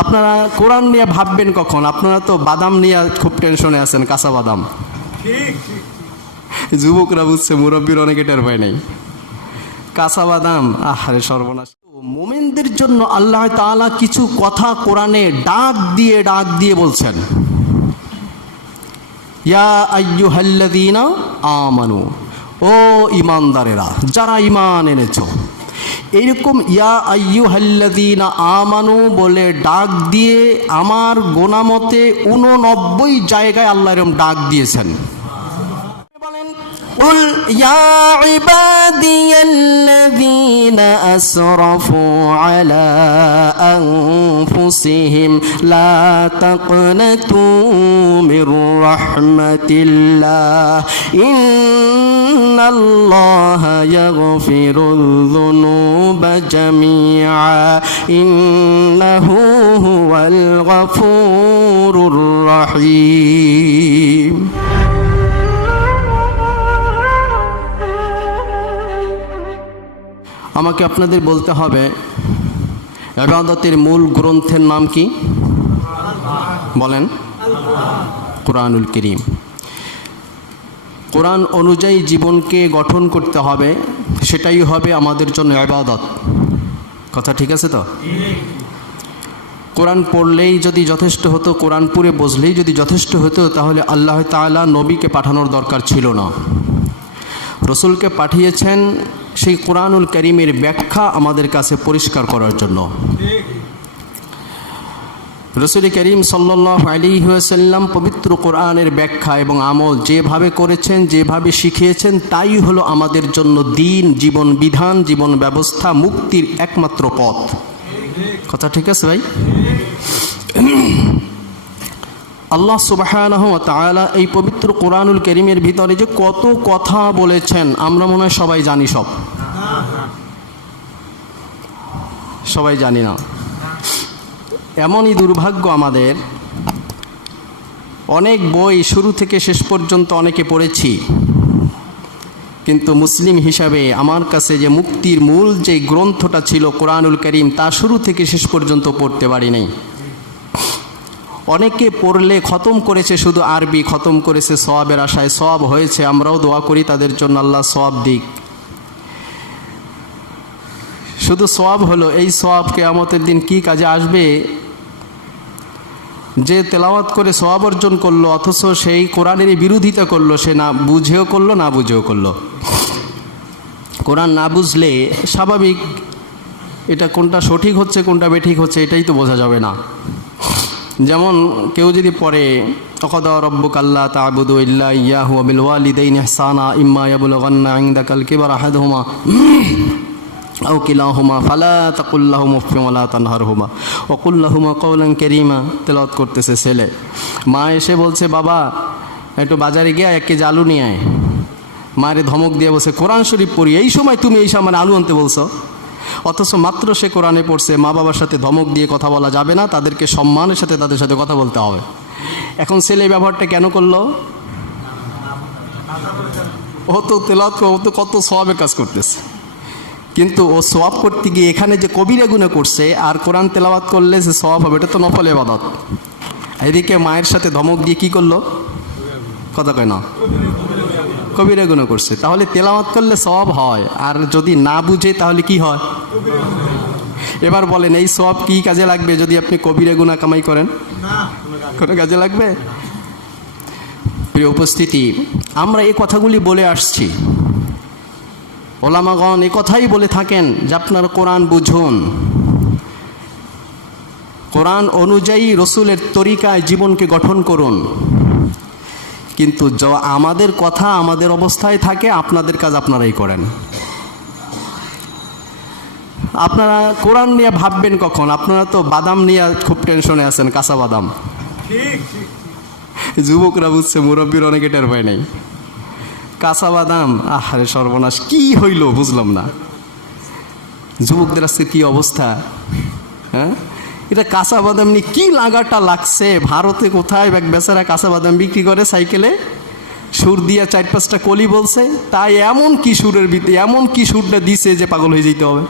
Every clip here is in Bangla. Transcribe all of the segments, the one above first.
আপনারা কোরআন নিয়ে ভাববেন কখন? আপনারা তো বাদাম নিয়ে খুব টেনশনে আছেন, কাঁচা বাদাম। যুবকরা বুঝছে, মুরব্বীর অনেকে টের পায় নাই। কাঁচা বাদাম, আহারে সর্বনাশ। মুমিনদের জন্য আল্লাহ তাআলা কিছু কথা কোরআনে ডাক দিয়ে বলছেন, ইয়া আইয়ুহাল্লাযীনা আমানু, ও ঈমানদারেরা, যারা ঈমান এনেছো। এইরকম ইয়া আইয়ুহাল্লাযীনা আমানু বলে ডাক দিয়ে আমার গোনামতে 89 জায়গায় আল্লাহ এরকম ডাক দিয়েছেন। বলেন, কুল ইয়া ইবাদিয়াল্লাযীনা আসরাফু আলা আনফুসিহিম লা তাকনাতু মির রাহমাতিল্লাহ ইন্নাল্লাহা ইয়াগফিরুয যুনুবা জামিআ ইন্নাহু হুয়াল গফুরুর রহিম। আমাকে আপনাদের বলতে হবে, ইবাদতের মূল গ্রন্থের নাম কি? বলেন। কুরআনুল কারীম। কোরআন অনুযায়ী জীবনকে গঠন করতে হবে, সেটাই হবে আমাদের জন্য ইবাদত। কথা ঠিক আছে তো? কোরআন পড়লেই যদি যথেষ্ট হতো, কোরআন পড়ে বুঝলেই যদি যথেষ্ট হতো, তাহলে আল্লাহ তাআলা নবীকে পাঠানোর দরকার ছিল না। রসুলকে পাঠিয়েছেন সেই কুরআনুল কারীমের ব্যাখ্যা আমাদের কাছে পরিষ্কার করার জন্য। রসুল করিম সাল্লাল্লাহু আলাইহি ওয়াসাল্লাম পবিত্র কোরআনের ব্যাখ্যা এবং আমল যেভাবে করেছেন, যেভাবে শিখিয়েছেন, তাই হলো আমাদের জন্য দ্বীন, জীবন বিধান, জীবন ব্যবস্থা, মুক্তির একমাত্র পথ। কথা ঠিক আছে ভাই? আল্লাহ সুবহানাহু ওয়া তাআলা এই পবিত্র কোরআনুল কারীমের ভিতরে যে কত কথা বলেছেন, আমরা মনে হয় সবাই জানি। সবাই জানি না। এমনই দুর্ভাগ্য আমাদের, অনেক বই শুরু থেকে শেষ পর্যন্ত অনেকে পড়েছি, কিন্তু মুসলিম হিসাবে আমার কাছে যে মুক্তির মূল যে গ্রন্থটা ছিল কোরআনুল কারীম, তা শুরু থেকে শেষ পর্যন্ত পড়তে পারি নাই। অনেকে পড়লে খতম করেছে, শুধু আরবি খতম করেছে, সওয়াবের আশায়। সওয়াব হয়েছে, আমরাও দোয়া করি তাদের জন্য, আল্লাহ সওয়াব দিক। শুধু সওয়াব হলো, এই সওয়াব কিয়ামতের দিন কি কাজে আসবে? যে তেলাওয়াত করে সওয়াব অর্জন করলো, অথচ সেই কোরআনেরই বিরোধিতা করলো, সে না বুঝেও করলো, না বুঝেও করলো। কোরআন না বুঝলে স্বাভাবিক এটা কোনটা সঠিক হচ্ছে কোনটা বেঠিক হচ্ছে এটাই তো বোঝা যাবে না। যেমন কেউ যদি পড়ে ওয়াকাদা রাব্বুকা আল্লা তা'বুদু ইল্লা ইয়্যাহু ওয়া বিল ওয়ালিদাইনি ইহসানা ইম্মা ইয়াবলুগান্না ইনদাকাল কিবারা আহাদুহুমা আও কিলাহুমা ফালা তাকুল লাহুমা উফফিন ওয়া লা তানহারহুমা ওয়া কুল লাহুমা কাওলান কারীমা। তেলাওয়াত করতেছে ছেলে, মা এসে বলছে, বাবা একটু বাজারে গিয়ে 1 কেজি আলু নিয়ে আয়। মায়ের ধমক দিয়ে বলছে, কোরআন শরীফ পড়ি, এই সময় তুমি এই সামনে আলু আনতে বলছো? অথচ মাত্র সে কোরআনে পড়ছে, মা বাবার সাথে ধমক দিয়ে কথা বলা যাবে না, তাদেরকে সম্মানের সাথে তাদের সাথে কথা বলতে হবে। এখন ছেলে ব্যবহারটা কেন করলো? ও তো তেলাওয়াত, ও তো কত সওয়াবের কাজ করতেছে, কিন্তু ও সওয়াব করতে গিয়ে এখানে যে কবিরা গুনাহ করছে, আর কোরআন তেলাওয়াত করলে যে সওয়াব হবে, এটা তো নফল ইবাদত। এদিকে মায়ের সাথে ধমক দিয়ে কি করলো? কথা কয় না, কবিরা গুনাহ করছে। তাহলে তেলাওয়াত করলে সওয়াব হয়, আর যদি না বুঝে তাহলে কি হয়? এবার বলেন, এই সওয়াব কি কাজে লাগবে যদি আপনি কবিরা গুনাহ কামাই করেন? কোনো কাজে লাগবে? প্রিয় উপস্থিতি, আমরা এই কথাগুলি বলে আসছি, ওলামাগণ এই কথাই বলে থাকেন যে আপনারা কোরআন বুঝুন, কোরআন অনুযায়ী রসুলের তরিকায় জীবনকে গঠন করুন। কিন্তু আমাদের কথা আমাদের অবস্থায় থাকে, আপনাদের কাজ আপনারাই করেন। আপনারা কোরআন নিয়ে ভাববেন কখন? আপনারা তো বাদাম নিয়ে খুব টেনশনে আছেন, কাঁচা বাদাম। যুবকরা বুঝছে, মুরব্বীর অনেকে টের পায় নাই। কাঁচা বাদাম, আহারে সর্বনাশ, কি হইল বুঝলাম না। যুবকদের আজকে কি অবস্থা, হ্যাঁ? এটা কাঁচা বাদাম নিয়ে কি লাগাটা লাগছে। ভারতে কোথায় এক বেচারা কাঁচা বাদাম বিক্রি করে সাইকেলে, সুর দিয়া 4-5টা কলি বলছে, তাই এমন কি সুরের ভিতরে এমন কি সুরটা দিছে যে পাগল হয়ে যেতে হবে।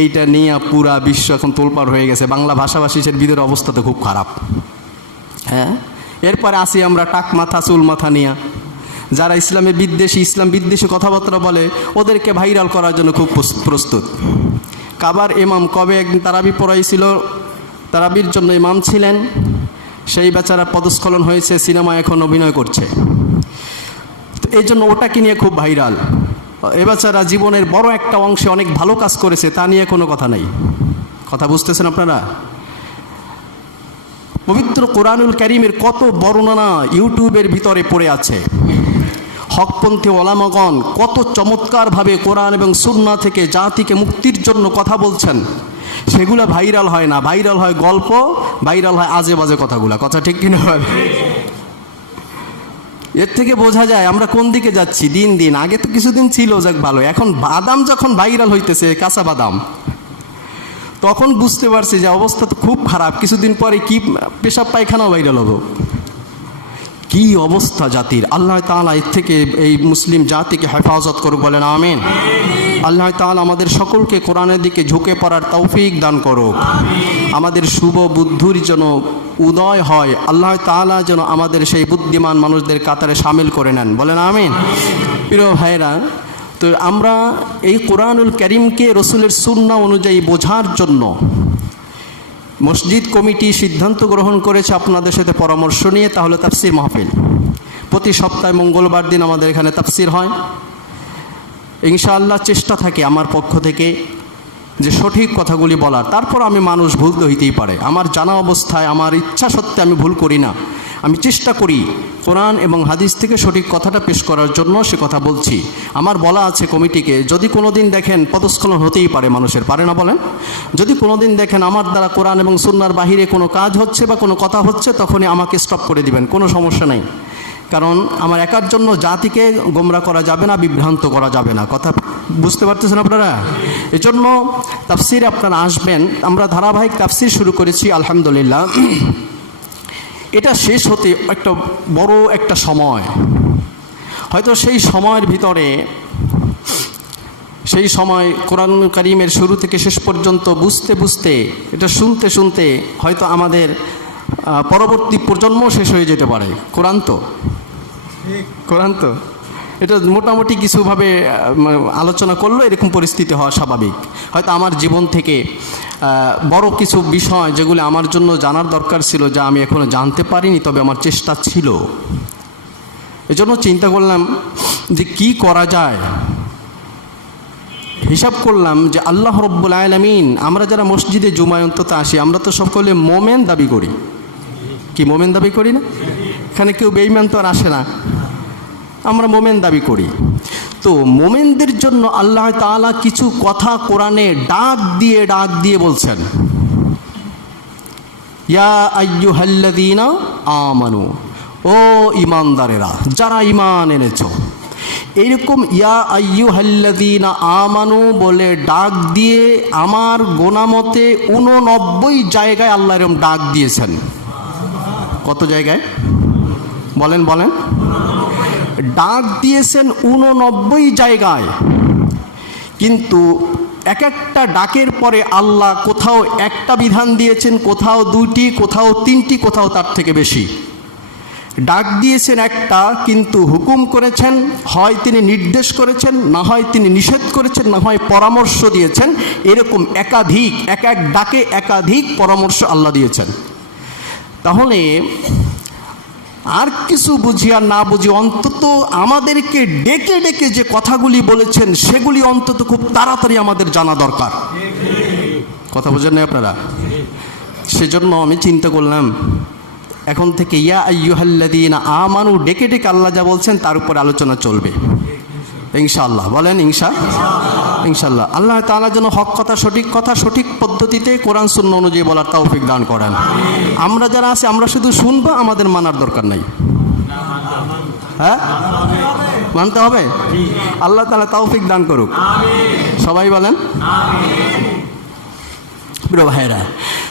এইটা নিয়ে পুরা বিশ্ব এখন তোলপাড় হয়ে গেছে। বাংলা ভাষাভাষীর ভিতরে অবস্থা তো খুব খারাপ। হ্যাঁ, এরপরে আসি আমরা টাক মাথা চুল মাথা নিয়ে, যারা ইসলামে বিদ্বেষী, ইসলাম বিদ্বেষী কথাবার্তা বলে, ওদেরকে ভাইরাল করার জন্য খুব প্রস্তুত। কাবার ইমাম কবে একদিন তারাবি পড়াইছিল, তারাবির জন্য ইমাম ছিলেন, সেই বেচারা পদস্খলন হয়েছে, সিনেমা এখন অভিনয় করছে। তো এই জন্য ওটাকে নিয়ে খুব ভাইরাল। এ বেচারা জীবনের বড় একটা অংশে অনেক ভালো কাজ করেছে, তা নিয়ে কোনো কথা নাই। কথা বুঝতেছেন আপনারা? পবিত্র কোরআনুল কারীমের কত বর্ণনা ইউটিউবের ভিতরে পড়ে আছে। হকপন্থী ওলামাগণ কত চমৎকারভাবে কোরআন এবং সুন্নাহ থেকে জাতিকে মুক্তির জন্য কথা বলছেন, সেগুলো ভাইরাল হয় না। ভাইরাল হয় গল্প, ভাইরাল হয় আজে বাজে কথাগুলা। কথা ঠিক কিনা? এর থেকে বোঝা যায় আমরা কোন দিকে যাচ্ছি দিন দিন। আগে তো কিছুদিন ছিল যাক ভালো, এখন বাদাম যখন ভাইরাল হইতেছে, কাঁচা বাদাম, তখন বুঝতে পারছি যে অবস্থা তো খুব খারাপ। কিছুদিন পরে কি পেশাব পায়খানাও ভাইরাল হলো। কি অবস্থা জাতির! আল্লাহ তাআলা এর থেকে এই মুসলিম জাতিকে হেফাজত করুক, বলেন আমিন। আল্লাহ তাআলা আমাদের সকলকে কোরআনের দিকে ঝুঁকে পড়ার তৌফিক দান করুক। আমাদের শুভ বুদ্ধির যেন উদয় হয়, আল্লাহ তাআলা যেন আমাদের সেই বুদ্ধিমান মানুষদের কাতারে সামিল করে নেন, বলেন আমিন। প্রিয় ভাইরা, তো আমরা এই কোরআনুল কারীমকে রসুলের সুন্নাহ অনুযায়ী বোঝার জন্য মসজিদ কমিটি সিদ্ধান্ত গ্রহণ করেছে আপনাদের সাথে পরামর্শ নিয়ে, তাহলে তাফসির মাহফিল প্রতি সপ্তাহে মঙ্গলবার দিন আমাদের এখানে তাফসির হয়। ইনশাআল্লাহ চেষ্টা থাকে আমার পক্ষ থেকে যে সঠিক কথাগুলি বলার। তারপর আমি মানুষ, ভুল তো হইতেই পারে, আমার জানা অবস্থায় আমার ইচ্ছা সত্ত্বে আমি ভুল করি না। আমি চেষ্টা করি কোরআন এবং হাদিস থেকে সঠিক কথাটা পেশ করার জন্য, সে কথা বলছি। আমার বলা আছে কমিটিকে, যদি কোনো দিন দেখেন পদস্খলন হতেই পারে মানুষের, পারে না বলেন? যদি কোনো দিন দেখেন আমার দ্বারা কোরআন এবং সুন্নাহর বাহিরে কোনো কাজ হচ্ছে বা কোনো কথা হচ্ছে, তখনই আমাকে স্টপ করে দিবেন, কোনো সমস্যা নেই। কারণ আমার একার জন্য জাতিকে গোমরাহ করা যাবে না, বিভ্রান্ত করা যাবে না। কথা বুঝতে পারতেছেন আপনারা? এজন্য তাফসিরে আপনারা আসবেন। আমরা ধারাবাহিক তাফসির শুরু করেছি আলহামদুলিল্লাহ। এটা শেষ হতে একটা বড় একটা সময়, হয়তো সেই সময়ের ভিতরে, সেই সময় কোরআন কারীমের শুরু থেকে শেষ পর্যন্ত বুঝতে বুঝতে, এটা শুনতে শুনতে হয়তো আমাদের পরবর্তী প্রজন্ম শেষ হয়ে যেতে পারে। কোরআন তো এটা মোটামুটি কিছুভাবে আলোচনা করলো, এরকম পরিস্থিতি হওয়া স্বাভাবিক। হয়তো আমার জীবন থেকে বড় কিছু বিষয় যেগুলো আমার জন্য জানার দরকার ছিল, যা আমি এখনো জানতে পারিনি, তবে আমার চেষ্টা ছিল। এজন্য চিন্তা করলাম যে কি করা যায়। হিসাব করলাম যে আল্লাহ রব্বুল আলামিন, আমরা যারা মসজিদে জুমায় অন্তত আসি, আমরা তো সকলে মোমেন দাবি করি। কি মোমেন দাবি করি না? এখানে কেউ বেঈমান তো আর আসে না, আমরা মোমেন দাবি করি। তো মোমেনদের জন্য আল্লাহ তাআলা কিছু কথা কোরআনে ডাক দিয়ে বলছেন, ইয়া আইয়ুহাল্লাযীনা আমানু, ও ঈমানদারেরা, যারা ঈমান এনেছো। এরকম ইয়া আইয়ুহাল্লাযীনা আমানু বলে ডাক দিয়ে আমার গোনামতে 89 জায়গায় আল্লাহ এরকম ডাক দিয়েছেন। কত জায়গায় বলেন? ডাক দিয়েছেন 89 জায়গায়। কিন্তু এক একটা ডাকের পরে আল্লাহ কোথাও একটা বিধান দিয়েছেন, কোথাও 2টি, কোথাও 3টি, কোথাও তার থেকে বেশি। ডাক দিয়েছেন একটা, কিন্তু হুকুম করেছেন, হয় তিনি নির্দেশ করেছেন, না হয় তিনি নিষেধ করেছেন, না হয় পরামর্শ দিয়েছেন। এরকম একাধিক, এক এক ডাকে একাধিক পরামর্শ আল্লাহ দিয়েছেন। তাহলে আর কিছু বুঝি আর না বুঝি, অন্তত আমাদেরকে ডেকে ডেকে যে কথাগুলি বলেছেন, সেগুলি অন্তত খুব তাড়াতাড়ি আমাদের জানা দরকার। কথা বোঝেন না আপনারা? সেজন্য আমি চিন্তা করলাম, এখন থেকে ইয়া আইয়ুহাল্লাযীনা আমানু ডেকে ডেকে আল্লাহ যা বলছেন তার উপর আলোচনা চলবে ইনশাআল্লাহ। বলেন ইনশাআল্লাহ। আল্লাহ তাআলা যেন হক কথা, সঠিক কথা, সঠিক পদ্ধতিতে কোরআন সুন্নাহ অনুযায়ী বলার তৌফিক দান করেন। আমরা যারা আছি, আমরা শুধু শুনবো, আমাদের মানার দরকার নাই। হ্যাঁ, মানতে হবে। আল্লাহ তাআলা তৌফিক দান করুক। সবাই বলেন প্রিয় ভাইরা।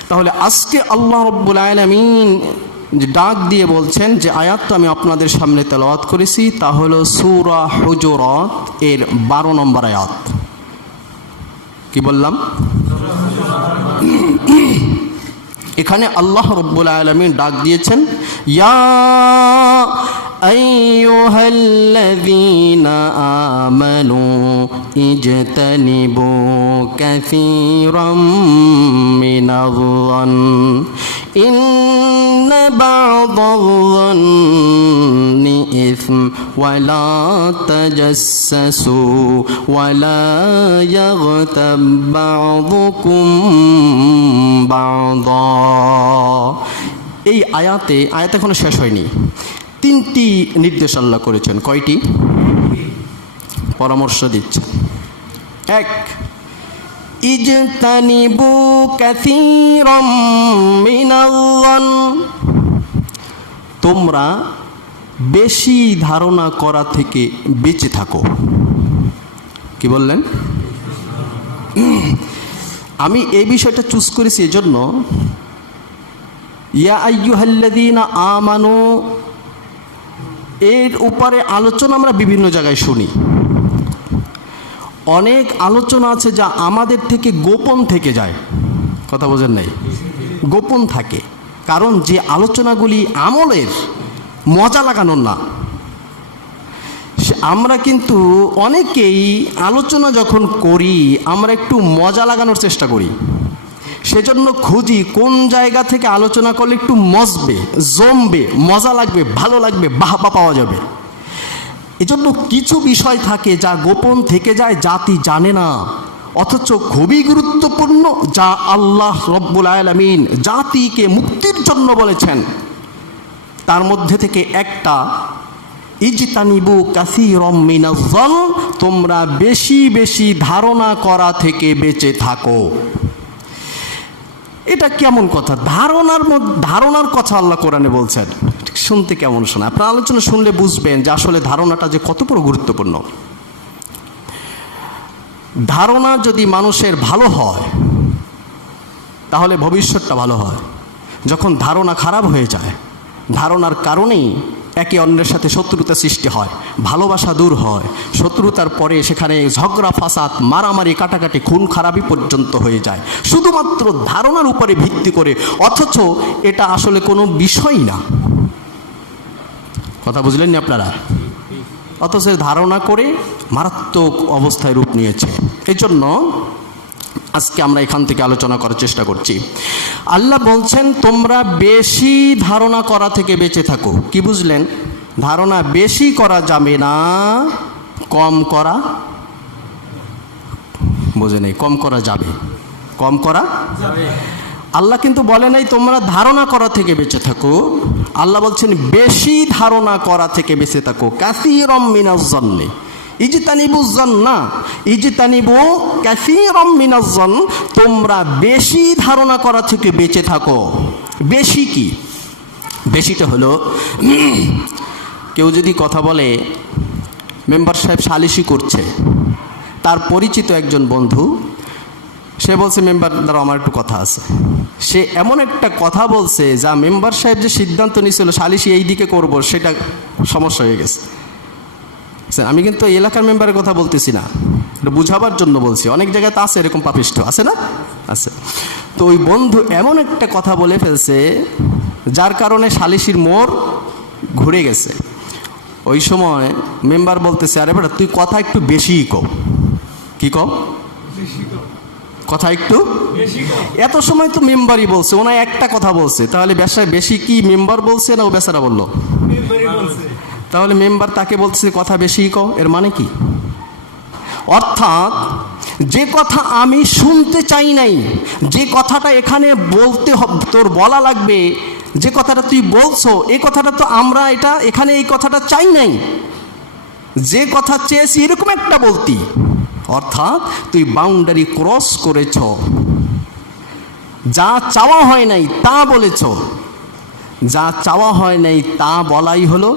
তাহলে আজকে আল্লাহ রব্বুল আলামিন যে ডাক দিয়ে বলছেন, যে আয়াতটা আমি আপনাদের সামনে তেলাওয়াত করেছি, তা হলো সূরা হুজুরাত এর 12 নম্বর আয়াত। কি বললাম? এখানে আল্লাহ রাব্বুল আলামিন ডাক দিয়েছেন, ইয়া আইয়ুহাল্লাযীনা আমানু ইজতানিবু কাসীরাম মিনায-যন্ন ইন্না বা'দায-যন্নি ইসম ওয়া লা তাজাসসু ওয়া লা ইয়াগতাব বা'দুকুম বা'দা। এই আয়াতে এখনো শেষ হয়নি। 3টি নির্দেশ আল্লাহ করেছেন। কয়টি? পরামর্শ দিচ্ছে। 1, ইজতানিবু কাসীরাম মিনায-যন্ন, তোমরা বেশি ধারণা করা থেকে বেঁচে থাকো। কি বললেন? আমি এই বিষয়টা চুজ করেছি এজন্য, ইয়া আইয়ুহাল্লাযীনা আমানু এর উপরে আলোচনা আমরা বিভিন্ন জায়গায় শুনি। অনেক আলোচনা আছে যা আমাদের থেকে গোপন থেকে যায়। কথা বোঝেন নাই? গোপন থাকে, কারণ যে আলোচনাগুলি আমলের, মজা লাগানোর না। আমরা কিন্তু অনেকেই আলোচনা যখন করি আমরা একটু মজা লাগানোর চেষ্টা করি, সেজন্য খুঁজি কোন জায়গা থেকে আলোচনা করলে একটু মজবে, জমবে, মজা লাগবে, ভালো লাগবে, বাহবা পাওয়া যাবে। এজন্য কিছু বিষয় থাকে যা গোপন থেকে যায়, জাতি জানে না, অথচ খুবই গুরুত্বপূর্ণ, যা আল্লাহ রব্বুল আলামিন জাতিকে মুক্তির জন্য বলেছেন। তার মধ্যে থেকে একটা, ইজতানিবু কাসীরাম মিনায-যন্ন, তোমরা বেশি বেশি ধারণা করা থেকে বেঁচে থাকো। এটা কেমন কথা? ধারণার কথা আল্লাহ কোরআনে বলছেন, শুনতে কেমন শোনা? আপনার আলোচনা শুনলে বুঝবেন যে আসলে ধারণাটা যে কত বড় গুরুত্বপূর্ণ। ধারণা যদি মানুষের ভালো হয় তাহলে ভবিষ্যৎটা ভালো হয়। যখন ধারণা খারাপ হয়ে যায়, ধারণার কারণেই একে অন্যের সাথে শত্রুতা সৃষ্টি হয়, ভালোবাসা দূর হয়, শত্রুতার পরে সেখানে ঝগড়া ফাসাদ, মারামারি, কাটাকাটি, খুন খারাপি পর্যন্ত হয়ে যায়, শুধুমাত্র ধারণার উপরে ভিত্তি করে, অথচ এটা আসলে কোনো বিষয় না। কথা বুঝলেন না আপনারা? অথচ ধারণা করে মারাত্মক অবস্থায় রূপ নিয়েছে। এই জন্য আজকে আমরা এখান থেকে আলোচনা করার চেষ্টা করছি। আল্লাহ বলছেন তোমরা বেশি ধারণা করা থেকে বেঁচে থাকো। কি বুঝলেন? ধারণা বেশি করা যাবে না, কম করা, বোঝে নেই, কম করা যাবে, কম করা যাবে। আল্লাহ কিন্তু বলে নাই তোমরা ধারণা করা থেকে বেঁচে থাকো। আল্লাহ বলছেন বেশি ধারণা করা থেকে বেঁচে থাকো। কাসীরাম মিনায-যন্নি ইজতানিবু যন্না ইজতানিবু কাসীরাম মিনায-যন্ন, তোমরা বেশি ধারণা করা থেকে বেঁচে থাকো। বেশি কি? বেশিটা হলো, কেউ যদি কথা বলে মেম্বার সাহেব সালিশি করছে, তার পরিচিত একজন বন্ধু, সে বলছে মেম্বার দ্বারা আমার একটু কথা আছে। সে এমন একটা কথা বলছে যা মেম্বার সাহেব যে সিদ্ধান্ত নিয়েছিল সালিশি এই দিকে করবো, সেটা সমস্যা হয়ে গেছে। আমি কিন্তু এলাকার মেম্বারের কথা বলতেছি না, এটা বুঝাবার জন্য বলছি। অনেক জায়গায় তো আছে এরকম পাপিষ্ঠ, আছে না? আছে। তো ওই বন্ধু এমন একটা কথা বলে ফেলছে যার কারণে সালিশির মোড় ঘুরে গেছে। ওই সময় মেম্বার বলতেছে, আরে বেটা তুই কথা একটু বেশিই কও। কি কও? কথা একটু এত সময় তো মেম্বারই বলছে, ওনার একটা কথা বলছে, তাহলে বেশা বেশি কি মেম্বার বলছে না ও বেচারা বললো? তাহলে মেম্বার তাকে বলছে কথা বেশি কও, এর মানে কি? অর্থাৎ যে কথা আমি শুনতে চাই নাই, যে কথাটা এখানে বলতে তোর বলা লাগবে, যে কথাটা তুই বলছো, এই কথাটা তো আমরা এখানে এই কথাটা চাই নাই, যে কথা চেয়েছি এরকম একটা বলতি। অর্থাৎ তুই বাউন্ডারি ক্রস করেছ, যা চাওয়া হয় নাই তা বলেছ। যা চাওয়া হয় নাই তা বলাই হলো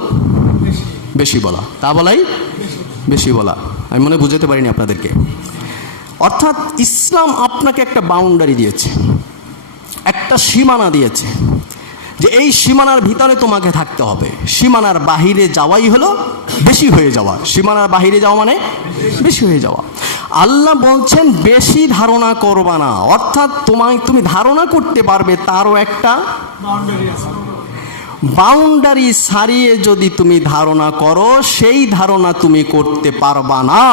বেশি বলা, তা বলাই বেশি বলা। আমি মনে বুঝাতে পারিনি আপনাদেরকে। অর্থাৎ ইসলাম আপনাকে একটা বাউন্ডারি দিয়েছে, একটা সীমানা দিয়েছে, যে এই সীমানার ভিতরে তোমাকে থাকতে হবে। সীমানার বাহিরে যাওয়াই হলো বেশি হয়ে যাওয়া। সীমানার বাহিরে যাওয়া মানে বেশি হয়ে যাওয়া। আল্লাহ বলছেন বেশি ধারণা করবা না, অর্থাৎ তুমি ধারণা করতে পারবে তারও একটা বাউন্ডারি ছাড়িয়ে যদি তুমি ধারণা করো সেই ধারণা তুমি করতে পারবা না।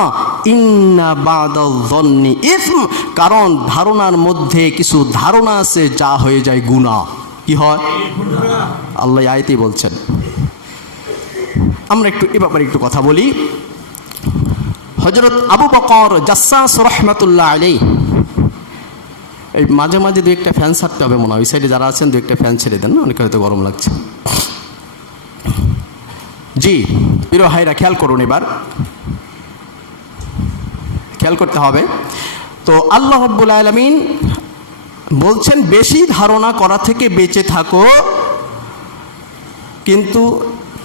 ইন্না বাদাল যন্নি ইসম, কারণ ধারণার মধ্যে কিছু ধারণা আছে যা হয়ে যায় গুনাহ। কি হয়? আল্লাহ আয়াতেই বলছেন। আমরা একটু এ ব্যাপারে একটু কথা বলি। হযরত আবু বকর জাসসাস রাহমাতুল্লাহ আলাইহি, এই মাঝে মাঝে দু একটা ফ্যান ছাড়তে হবে মনে হয়, ওই সাইডে যারা আছেন দু একটা ফ্যান ছেড়ে দেন না, অনেক হয়তো গরম লাগছে। জি প্রিয় ভাইরা খেয়াল করুন, এবার খেয়াল করতে হবে। তো আল্লাহ রাব্বুল আলামিন বলছেন বেশি ধারণা করা থেকে বেঁচে থাকো, কিন্তু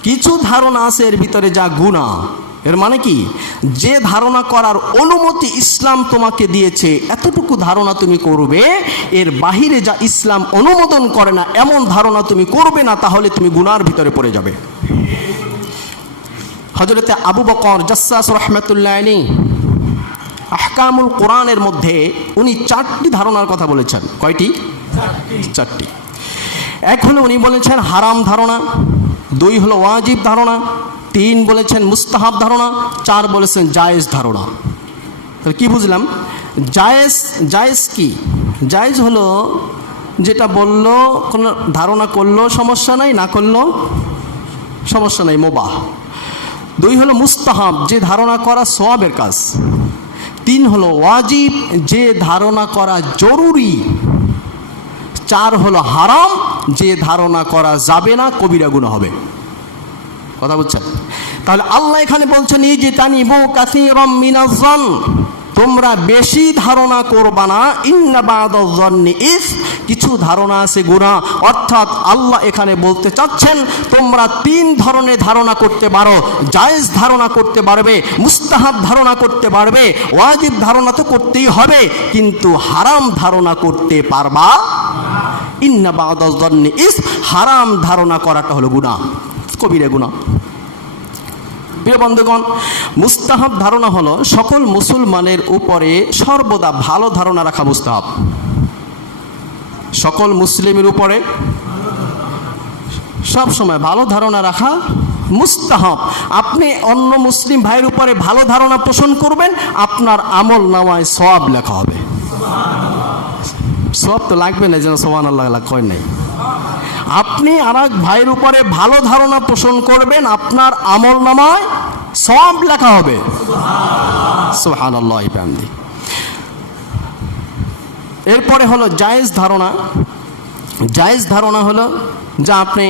কিছু ধারণা আছে এর ভিতরে যা গুনাহ। এর মানে কি, যে ধারণা করার অনুমতি ইসলাম তোমাকে দিয়েছে এতটুকু ধারণা তুমি করবে, এর বাহিরে যা ইসলাম অনুমোদন করে না এমন ধারণা তুমি করবে না, তাহলে তুমি গুনার ভিতরে পড়ে যাবে। হযরতে আবু বকর জাসসাস রাহমাতুল্লাহ আলাইহি আহকামুল কোরআনের মধ্যে উনি 4টি ধারণার কথা বলেছেন। কয়টি? 4টি। এক হলো উনি বলেছেন হারাম ধারণা, 2 হলো ওয়াজিব ধারণা, 3 বলেছেন মুস্তাহাব ধারণা, 4 বলেছেন জায়েজ ধারণা। তাহলে কি বুঝলাম? জায়েজ কি? জায়েজ হলো যেটা বললো কোনো ধারণা করলো সমস্যা নাই, না করলো সমস্যা নাই, মুবাহ। 2 হলো মুস্তাহাব, যে ধারণা করা সওয়াবের কাজ। 3 হলো ওয়াজিব, যে ধারণা করা জরুরি। 4 হলো হারাম, যে ধারণা করা যাবে না, কবিরা গুনাহ হবে। কথা বুঝছেন? তাহলে আল্লাহ এখানে বলছেন ইজতানিবু কাসীরাম মিনাজ যন, তোমরা বেশি ধারণা করবা না। ইন্না বাদাল যন্নি ইস, কিছু ধারণা আছে গুনাহ। অর্থাৎ আল্লাহ এখানে বলতে চাচ্ছেন তোমরা 3 ধরনের ধারণা করতে পারো। জায়েজ ধারণা করতে পারবে, মুস্তাহাব ধারণা করতে পারবে, ওয়াজিব ধারণা তো করতেই হবে, কিন্তু হারাম ধারণা করতে পারবা। ইন্না বাদাল যন্নি ইস, হারাম ধারণা করাটা হলো গুনাহ, কবিরা গুনাহ। প্রিয় বন্ধুগণ, মুস্তাহাব ধারণা হলো সকল মুসলমানের উপরে সর্বদা ভালো ধারণা রাখা মুস্তাহাব। সকল মুসলিমের উপরে সব সময় ভালো ধারণা রাখা মুস্তাহাব। আপনি অন্য মুসলিম ভাইয়ের উপরে ভালো ধারণা পোষণ করবেন, আপনার আমল নামায় সওয়াব লেখা হবে। সওয়াব তো লাগবে না, যেন সুবহানাল্লাহ কয় নাই। আপনি আর এক ভাইয়ের উপরে ভালো ধারণা পোষণ করবেন, আপনার আমল নামায় সওয়াব লেখা হবে। সুবহানাল্লাহি বিহামদিহি। এরপরে হলো জায়েজ ধারণা। জায়েজ ধারণা হলো যা আপনি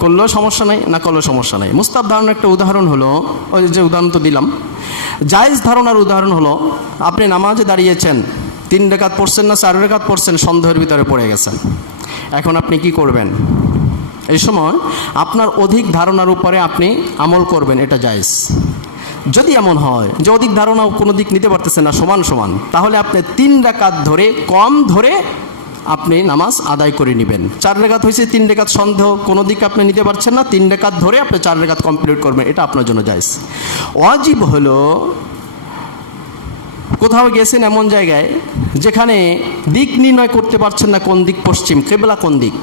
করলেও সমস্যা নেই, না করলেও সমস্যা নেই। মুস্তাহাব ধারণার একটা উদাহরণ হলো, ওই যে উদাহরণ তো দিলাম। জায়েজ ধারণার উদাহরণ হলো আপনি নামাজে দাঁড়িয়েছেন, 3 রাকাত পড়ছেন না 4 রাকাত পড়ছেন, সন্দেহের ভিতরে পড়ে গেছেন। এখন আপনি কি করবেন? এই সময় আপনার অধিক ধারণার উপরে আপনি আমল করবেন, এটা জায়েজ। যদি এমন হয় যে অধিক ধারণা কোনো দিক নিতে পারতেছেন না, সমান সমান, তাহলে আপনি 3 রাকাত ধরে কম ধরে আপনি নামাজ আদায় করে নেবেন। 4 রাকাত হয়েছে, 3 রাকাত সন্দেহ কোনো দিক আপনি নিতে পারছেন না, 3 রাকাত ধরে আপনি 4 রাকাত কমপ্লিট করবেন, এটা আপনার জন্য জায়েজ। ওয়াজিব হলো কোথাও গেছেন এমন জায়গায় যেখানে দিক নির্ণয় করতে পারছেন না, কোন দিক পশ্চিম, কিবলা কোন দিক।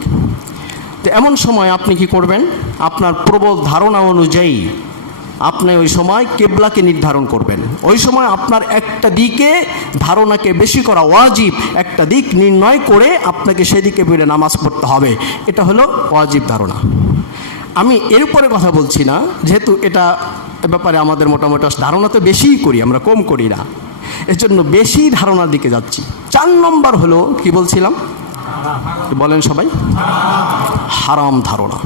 তো এমন সময় আপনি কি করবেন? আপনার প্রবল ধারণা অনুযায়ী আপনি ওই সময় কিবলাকে নির্ধারণ করবেন। ওই সময় আপনার একটা দিকে ধারণাকে বেশি করা ওয়াজিব, একটা দিক নির্ণয় করে আপনাকে সেদিকে ফিরে নামাজ পড়তে হবে। এটা হলো ওয়াজিব ধারণা। আমি এর উপরে কথা বলছি না, যেহেতু এটা ব্যাপারে আমাদের মোটামুটি ধারণা তো বেশিই করি, আমরা কম করি না, এর জন্য বেশি ধারণার দিকে যাচ্ছি। 4 নম্বর হলো কি বলছিলাম, বলেন সবাই? হারাম ধারণা।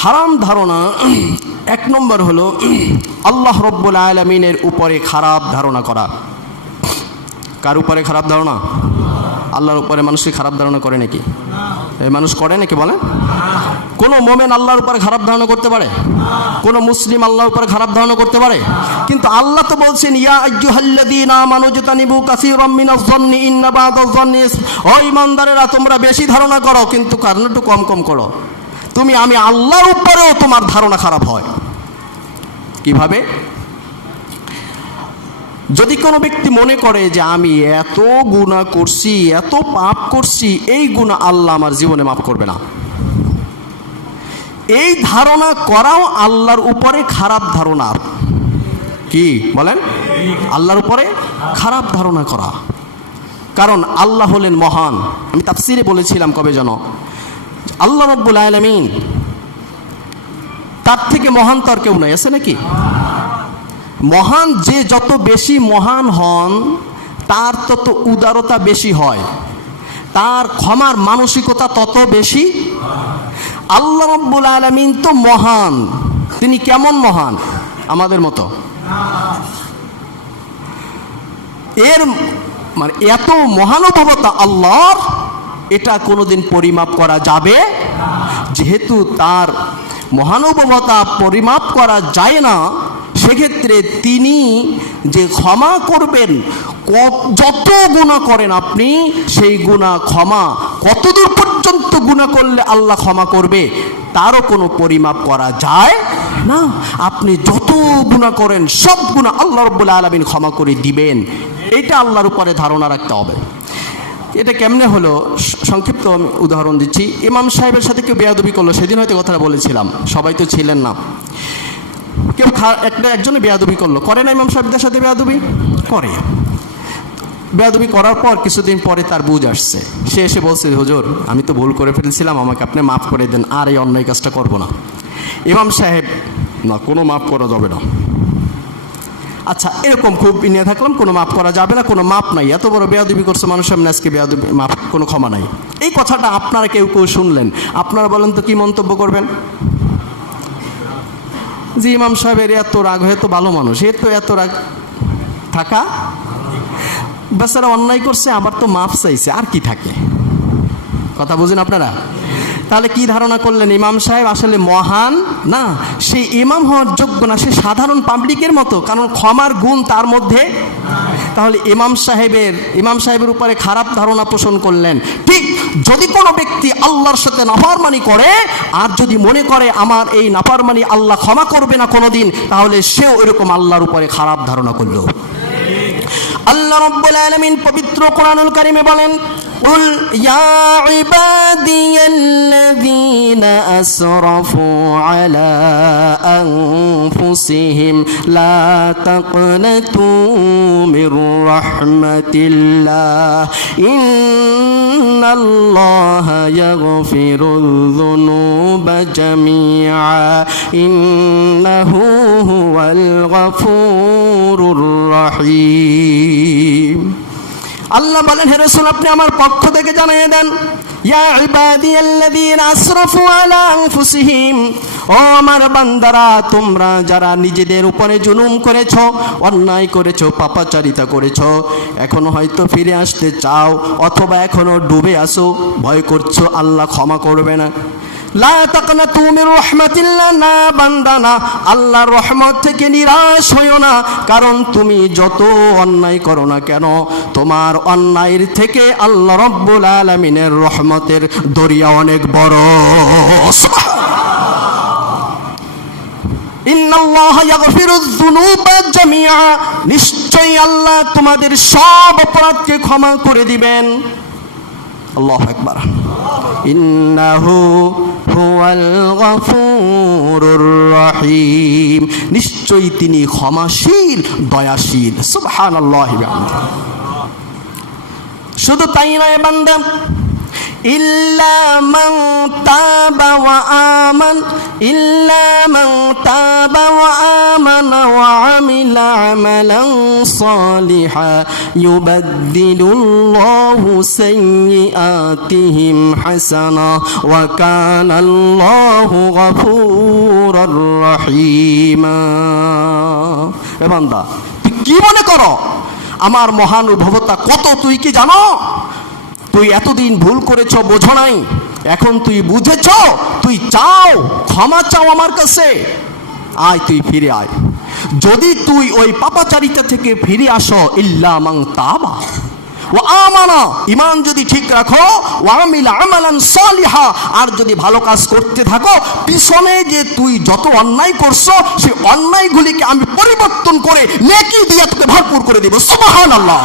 হারাম ধারণা 1 নম্বর হলো আল্লাহ রব্বুল আলামিনের উপরে খারাপ ধারণা করা। কার উপরে খারাপ ধারণা? আল্লাহর উপরে। মানুষ কি খারাপ ধারণা করে নাকি? এই মানুষ করে নাকি বলেন? কোনো মোমেন আল্লাহর উপরে খারাপ ধারণা করতে পারে? কোনো মুসলিম আল্লাহর উপরে খারাপ ধারণা করতে পারে? কিন্তু আল্লাহ তো বলছেন ইয়া আইয়ুহাল্লাযীনা আমানু ইজতানিবু কাসীরাম মিনাজ যন্নি ইন্না বাদাল যন্নি ইসম। ও ঈমানদারেরা, তোমরা বেশি ধারণা করো, কিন্তু কারণ একটু কম কম করো। আমি আল্লাহর উপরেও তোমার ধারণা খারাপ হয়। কিভাবে? যদি কোনো ব্যক্তি মনে করে যে আমি এত গুনাহ করছি, এত পাপ করছি, এই গুনাহ আল্লাহ আমার জীবনে মাফ করবে না, এই ধারণা করাও আল্লাহর উপরে খারাপ ধারণা। কি বলেন? আল্লাহর উপরে খারাপ ধারণা করা। কারণ আল্লাহ হলেন মহান। আমি তাফসিরে বলেছিলাম কবে যেন, আল্লাহ রাব্বুল আলামিন, তার থেকে মহান তার কেউ নাই, আছে নাকি? মহান যে যত বেশি মহান হন তার তত উদারতা বেশি হয়, তার ক্ষমার মানসিকতা তত বেশি। আল্লাহ রাব্বুল আলামিন তো মহান, তিনি কেমন মহান? আমাদের মতো। এর মানে এত মহানুভবতা আল্লাহর, এটা কোনোদিন পরিমাপ করা যাবে? যেহেতু তার মহানুভবতা পরিমাপ করা যায় না, সেক্ষেত্রে তিনি যে ক্ষমা করবেন, যত গুনাহ করেন আপনি, সেই গুনাহ ক্ষমা কতদূর পর্যন্ত গুনাহ করলে আল্লাহ ক্ষমা করবে তারও কোনো পরিমাপ করা যায় না। আপনি যত গুনাহ করেন সব গুনাহ আল্লাহ রাব্বুল আলামিন ক্ষমা করে দিবেন, এটা আল্লাহর উপরে ধারণা রাখতে হবে। এটা কেমনে হলো, সংক্ষিপ্ত আমি উদাহরণ দিচ্ছি। ইমাম সাহেবের সাথে কেউ বেয়াদবি করলো, সেদিন হয়তো কথাটা বলেছিলাম, সবাই তো ছিলেন না। কেউ একজনে বেয়াদবি করলো, করে না ইমাম সাহেবদের সাথে বেয়াদবি করে। বেয়াদবি করার পর কিছুদিন পরে তার বুঝ আসছে, সে এসে বলছে, হুজুর আমি তো ভুল করে ফেলেছিলাম, আমাকে আপনি মাফ করে দেন, আর এই অন্যায় কাজটা করবো না। ইমাম সাহেব, না কোনো মাফ করা যাবে না। আচ্ছা, এরকম খুব নিয়ে থাকলাম, কোনো মাফ করা যাবে না, কোনো মাপ নাই, এত বড় বেয়াদবি করছে মানুষ সামনে, আজকে বেয়াদবি মাফ, কোনো ক্ষমা নাই। এই কথাটা আপনারা কেউ কেউ শুনলেন, আপনারা বলেন তো কি মন্তব্য করবেন? যে ইমাম সাহেবের এত রাগ, হয়তো ভালো মানুষ, এর তো এত রাগ থাকা, বেচারা অন্যায় করছে, আবার তো মাফ চাইছে, আর কি থাকে? কথা বুঝেন আপনারা? তাহলে কি ধারণা করলেন? ইমাম সাহেব আসলে মহান না, সে ইমাম হওয়ার যোগ্য না, সে সাধারণ পাবলিকের মতো, কারণ ক্ষমার গুণ তার মধ্যে। তাহলে ইমাম সাহেবের উপরে খারাপ ধারণা পোষণ করলেন। ঠিক যদি কোনো ব্যক্তি আল্লাহর সাথে নাফরমানি করে, আর যদি মনে করে আমার এই নাফরমানি আল্লাহ ক্ষমা করবে না কোনোদিন, তাহলে সেও এরকম আল্লাহর উপরে খারাপ ধারণা করলো। আল্লাহ রাব্বুল আলামিন পবিত্র কোরআনুল কারীমে বলেন, قل يا عبادي الذين أسرفوا على أنفسهم لا تقنطوا من رحمة الله إن الله يغفر الذنوب جميعا إنه هو الغفور الرحيم। আল্লাহ বলেন, হে রাসূল আপনি আমার পক্ষ থেকে জানিয়ে দেন, ইয়া ইবাদিয়াল্লাযীনা আসরাফু আলা আনফুসিহিম, ও আমার বান্দারা, তোমরা যারা নিজেদের উপরে জুলুম করেছো, অন্যায় করেছো, পাপাচারিতা করেছো, এখনো হয়তো ফিরে আসতে চাও, অথবা এখনো ডুবে আসো, ভয় করছো আল্লাহ ক্ষমা করবে না, লা তাকনাতু মির রাহমাতিল্লাহ, না বান্দা না, আল্লাহর রহমত থেকে নিরাশ হইও না, কারণ তুমি যত অন্যায় করো না কেন, তোমার অন্যায়ের থেকে আল্লাহ রাব্বুল আলামিনের রহমতের দরিয়া অনেক বড়। ইন্নাল্লাহা ইয়াগফিরুয যুনুবা জামিআ, নিশ্চয়ই আল্লাহ তোমাদের সব অপরাধকে ক্ষমা করে দিবেন। আল্লাহু আকবার। ইন্নাহু হুয়াল গফুরুর রহিম, নিশ্চয়ই তিনি ক্ষমাশীল, দয়াশীল। সুবহানাল্লাহি ওয়া বিহামদিহি। শুধু তাই নয় বান্দা, ইল্লা মান তাবা ওয়া আমান, ইল্লা মান তাবা ওয়া আমানা ওয়া আমিলা আমালান সালিহা ইউবাদদিলুল্লাহু সাইয়্যাতিহিম হাসানা ওয়া কানাল্লাহু গফুরুর রহিমা। এ বান্দা, তুই কি মনে করো আমার মহানুভবতা কত তুই কি জানো? তুই এতদিন ভুল করেছ, বোঝো নাই, এখন তুই বুঝেছ, তুই চাও, ক্ষমা চাও আমার কাছে, আয় তুই ফিরে আয়। যদি তুই ওই পাপাচারিতা থেকে ফিরে আসো, ইল্লা মান তাবা ওয়া আমানা, ঈমান যদি ঠিক রাখো, ওয়া আমিলা আমালান সালিহা, আর যদি ভালো কাজ করতে থাকো, পিছনে যে তুই যত অন্যায় করছো সেই অন্যায়গুলিকে আমি পরিবর্তন করে নেকি দিয়ে তোকে ভরপুর করে দেব। সুবহানাল্লাহ।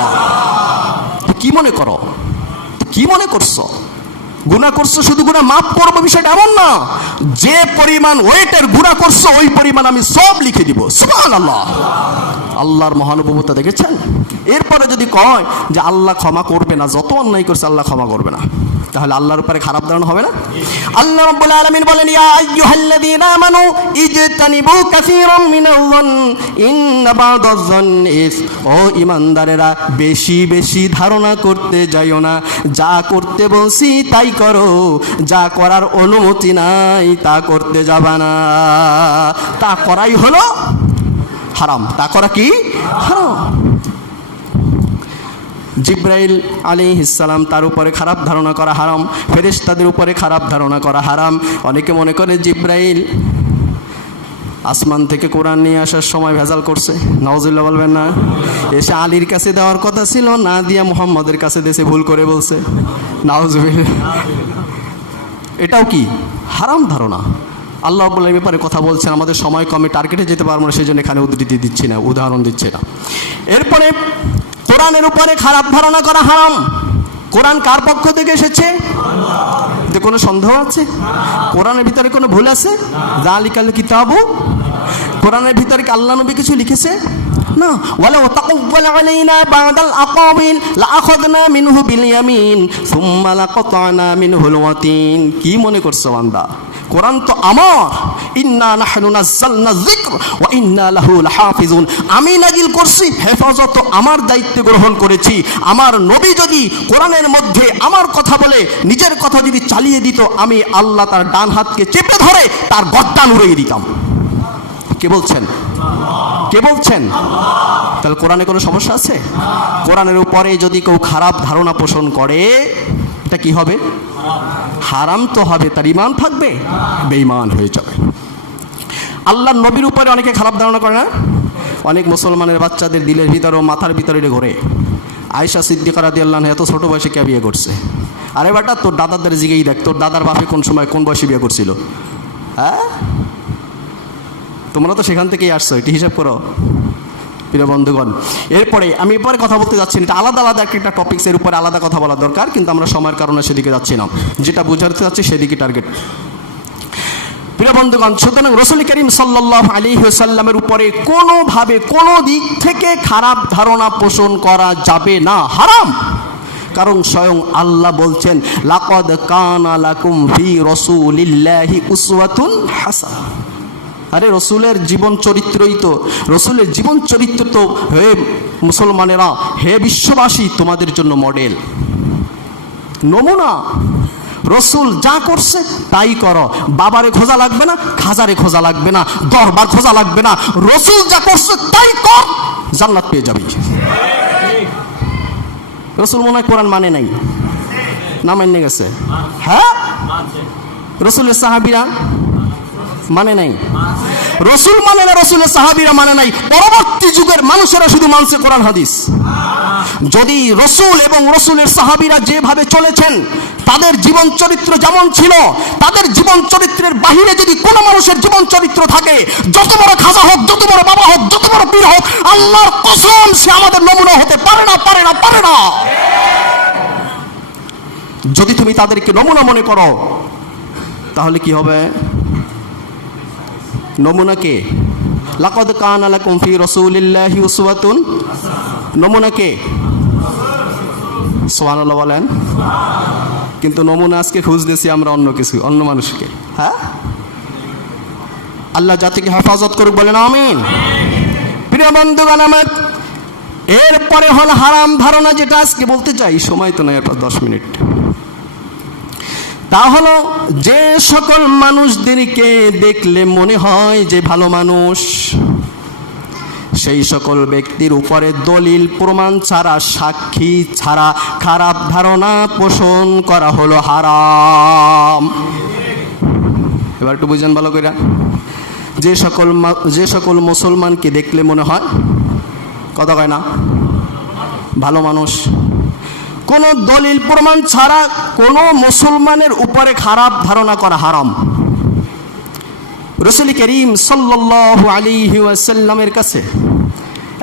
কি মনে করো, কি মনে করছো? গুনাহ করছো শুধু গুনাহ মাফ করবো বিষয়টা এমন না, যে পরিমাণ ওয়েটের গুনাহ করছো ওই পরিমাণ আমি সব লিখে দিব। সুবহানাল্লাহ। আল্লাহর মহানুভবতা দেখেছেন? এরপরে যদি কয় যে আল্লাহ ক্ষমা করবে না, যত অন্যায় করছে আল্লাহ ক্ষমা করবে না, তাহলে আল্লাহর উপরে খারাপ ধারণা হবে না? আল্লাহ রাব্বুল আলামিন বলেন, ইয়া আইয়ুহাল্লাযীনা আমানু ইজতানিবু কাসীরাম মিনাল-যন্ন ইন্না বা'দায-যন্নি ইসম। ও ঈমানদারেরা, বেশি বেশি ধারণা করতে যাইও না, যা করতে বলছি তাই করো, যা করার অনুমতি নাই তা করতে যাবা না। তা করাই হলো হারাম। তা করা কি? হারাম। জিব্রাইল আলাইহিস সালাম তার উপরে খারাপ ধারণা করা হারাম, ফেরেশতাদের উপরে খারাপ ধারণা করা হারাম। অনেকে মনে করে জিব্রাইল আসমান থেকে কোরআন নিয়ে আসার সময় ভেজাল করছে, নাউজুবিল্লাহ বলবেন না? এসে আলীর কাছে দেওয়ার কথা ছিল, না দিয়া মুহাম্মদের কাছে দেশে ভুল করে বলছে, নাউজুবিল্লাহ। এটাও কি হারাম ধারণা। আল্লাহ বলে ব্যাপারে কথা বলছেন, আমাদের সময় কমে, টার্গেটে যেতে পারবো না, সেই জন্য এখানে উদ্ধৃতি দিচ্ছি না, উদাহরণ দিচ্ছে না। এরপরে কোরআনের উপরে খারাপ ধারণা করা হারাম। কোরআন কার পক্ষ থেকে এসেছে? এতে কোনো সন্দেহ আছে? কোরআনের ভিতরে কোনো ভুল আছে? যালিকাল কিতাবু, কোরআনের ভিতরে কি আল্লাহ নবী কিছু লিখেছে? না। ওয়ালাউ তাকাওয়ালা আলাইনা বা'দাল আকাবিল লাআখাযনা মিনহু বিল ইয়ামিন সুম্মা লাকাতা'না মিনহুল ওয়াতিন। কি মনে করছো বান্দা? কোরআন তো আমার, ইন্না নাহনু নাযালনা যিকর ওয়া ইন্না লাহু লাহাফিজুন। আমি নাজিল করছি, হেফাজত আমার দায়িত্ব গ্রহণ করেছি। আমার নবী যদি কোরআনের মধ্যে আমার কথা বলে নিজের কথা যদি চালিয়ে দিত, আমি আল্লাহ তার ডান হাতকে চেপে ধরে তার গর্দান উড়িয়ে দিতাম। কে বলছেন? কে বলছেন? তাহলে কোরআনে কোনো সমস্যা আছে? কোরআনের উপরে যদি কেউ খারাপ ধারণা পোষণ করে, এটা কি হবে? হারাম তো হবে, তার ঈমান থাকবে? বেঈমান হয়ে যাবে। আল্লাহর নবীর উপরে অনেকে খারাপ ধারণা করে না? অনেক মুসলমানের বাচ্চাদের দিলের ভিতরে ও মাথার ভিতরে ঘোরে, আয়েশা সিদ্দিকা রাদিয়াল্লাহু আনহা এত ছোট বয়সে কে বিয়ে করছে? আরে বেটা, তোর দাদাদের জিগেই দেখ, তোর দাদার বাপে কোন সময় কোন বয়সে বিয়ে করছিল? হ্যাঁ, তোমরা তো সেখান থেকেই আসছো, এটি হিসাব করো প্রিয় বন্ধুগণ। এরপরে আমি এরপরে কথা বলতে যাচ্ছি, এটা আলাদা আলাদা একটা টপিক্স, এর উপরে আলাদা কথা বলা দরকার, কিন্তু আমরা সময়ের কারণে সেদিকে যাচ্ছি না, যেটা বোঝাতে যাচ্ছি সেদিকে টার্গেট। প্রিয় বন্ধুগণ, সুতরাং রাসূল করিম সাল্লাল্লাহু আলাইহি ওয়াসাল্লামের উপরে কোনোভাবে কোনো দিক থেকে খারাপ ধারণা পোষণ করা যাবে না, হারাম। কারণ স্বয়ং আল্লাহ বলছেন, লাকাদ কানা লাকুম ফি রাসূলিল্লাহি উসওয়াতুন হাসানাহ। আরে রসুলের জীবন চরিত্রই তো, রসুলের জীবন চরিত্র তো হে মুসলমানেরা, হে বিশ্ববাসী, তোমাদের জন্য মডেল, নমুনা। রসুল যা করছে তাই করো, বাবারে খোঁজা লাগবে না, খাজারে খোঁজা লাগবে না, দরবার খোঁজা লাগবে না, রসুল যা করছে তাই কর, জান্নাত পেয়ে যাবি। রসুল মনে হয় কোরআন মানে নাই, না মানে গেছে? হ্যাঁ, রসুলের সাহাবীরা মানে নাই, রসুল মানে না, রসুলের সাহাবীরা মানে নাই, পরবর্তী যুগের মানুষেরা শুধু মানছে কোরআন হাদিস। যদি রসুল এবং রসুলের সাহাবীরা যেভাবে চলেছেন, তাদের জীবন চরিত্র যেমন ছিল, তাদের জীবন চরিত্রের বাহিরে যদি কোনো মানুষের জীবন চরিত্র থাকে, যত বড় খাজা হোক, যত বড় বাবা হোক, যত বড় পীর হোক, আল্লাহর কসম সে আমাদের নমুনা হতে পারে না, পারে না, পারে না। যদি তুমি তাদেরকে নমুনা মনে করো, তাহলে কি হবে? নমুনা কে? লাকাদ কানা লাকুম ফি রাসূলিল্লাহি উসওয়াতুন, নমুনা কে? সুবহানাল্লাহ বলেন। কিন্তু নমুনা আজকে খুঁজতেছি আমরা অন্য কিছু, অন্য মানুষকে। হ্যাঁ, আল্লাহ জাতিকে হেফাজত করুক, বলেন আমিন। প্রিয় বন্ধুগণ আমার, এরপরে হল হারাম ধারণা, যেটা আজকে বলতে চাই, সময় তো নয়, 10 মিনিট। তা হলো, যে সকল মানুষদেরকে দেখলে মনে হয় যে ভালো মানুষ, সেই সকল ব্যক্তির উপরে দলিল প্রমাণ ছাড়া, সাক্ষী ছাড়া খারাপ ধারণা পোষণ করা হলো হারাম। এবার একটু বুঝেন ভালো করে। যে সকল মুসলমানকে দেখলে মনে হয়, কথা কয় না, ভালো মানুষ, কোনো দলিল প্রমাণ ছাড়া কোনো মুসলমানের উপরে খারাপ ধারণা করা হারাম। রাসূল করিম সাল্লাল্লাহু আলাইহি ওয়াসাল্লামের কাছে